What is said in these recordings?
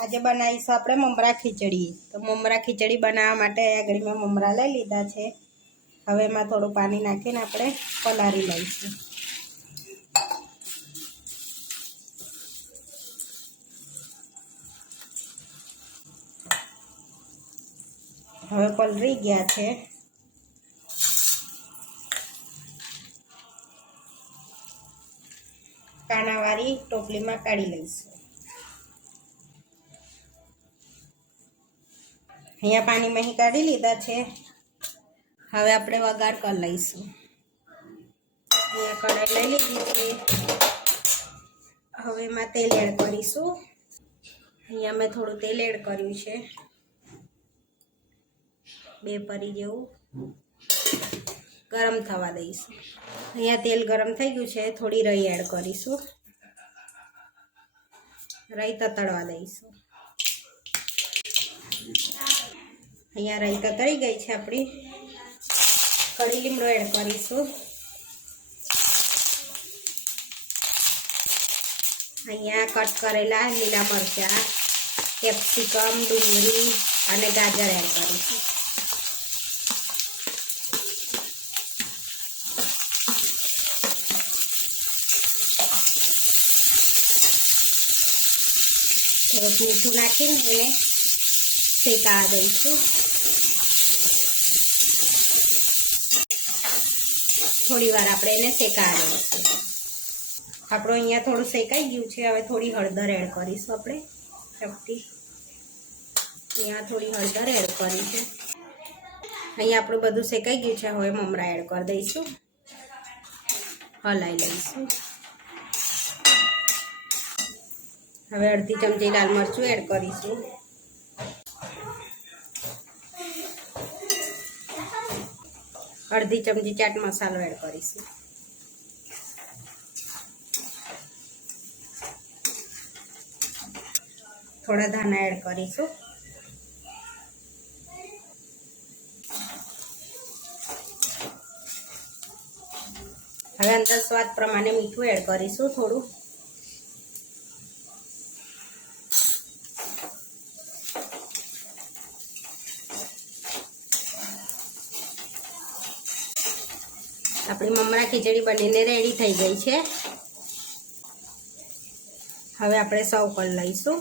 આજે બનાવીશું આપણે મમરા ખીચડી। તો મમરા ખીચડી બનાવવા માટે આગળ મેં મમરા લઈ લીધા છે। હવે એમાં થોડું પાણી નાખીને આપણે પલાળી લઈશું। હવે પલળી ગયા છે। કાણાવાળી ટોપલીમાં કાઢી લઈશું। અહીંયા પાણીમાં કાઢી લીધા છે। હવે આપણે વઘાર કરી લઈશું। અહીંયા કઢાઈ લઈ લીધી છે। હવે એમાં તેલ એડ કરીશું। અહીંયા મેં થોડું તેલ એડ કર્યું છે, 2 પરી જેવું। ગરમ થવા દઈશું। અહીંયા તેલ ગરમ થઈ ગયું છે, થોડી રઈ એડ કરીશું। રઈ તતડવા દઈશું। અહીંયા રઈ તતળી ગઈ છે આપણી। કળી લીમડો એડ કરીશું। અહીંયા કટ કરેલા લીલા મરચાં, કેપ્સિકમ, ડુંગળી અને ગાજર એડ કરીશું। થોડુંક મીઠું નાખીને એને શેકાવા દઈશું। થોડી વાર આપણે એને શેકાવા દઈશું। આપણું અહીંયા થોડું શેકાઈ ગયું છે। હવે થોડી હળદર એડ કરીશું આપણે ચપટી। અહીંયા થોડી હળદર એડ કરી છે। અહીંયા આપણું બધું શેકાઈ ગયું છે। હવે મમરા એડ કરી દઈશું, હલાવી લઈશું। હવે અડધી ચમચી લાલ મરચું એડ કરીશું। અડધી ચમચી ચાટ મસાલો એડ કરીશું। થોડા ધાણા એડ કરીશું। હવે અંદર સ્વાદ પ્રમાણે મીઠું એડ કરીશું થોડું। આપણી મમરા ખીચડી બનીને રેડી થઈ ગઈ છે। હવે આપણે સર્વ કરી લઈશું।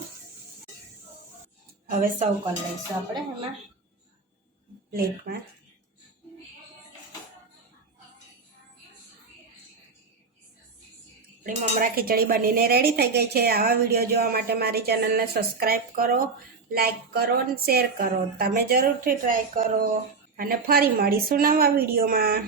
હવે સર્વ કરી લઈશું આપણે એમાં પ્લેટમાં। આપણી મમરા ખીચડી બનીને રેડી થઈ ગઈ છે। આવા વિડીયો જોવા માટે મારી ચેનલને સબસ્ક્રાઈબ કરો, લાઈક કરો અને શેર કરો। તમે જરૂરથી ટ્રાય કરો અને ફરી મળીશું નવા વિડીયોમાં।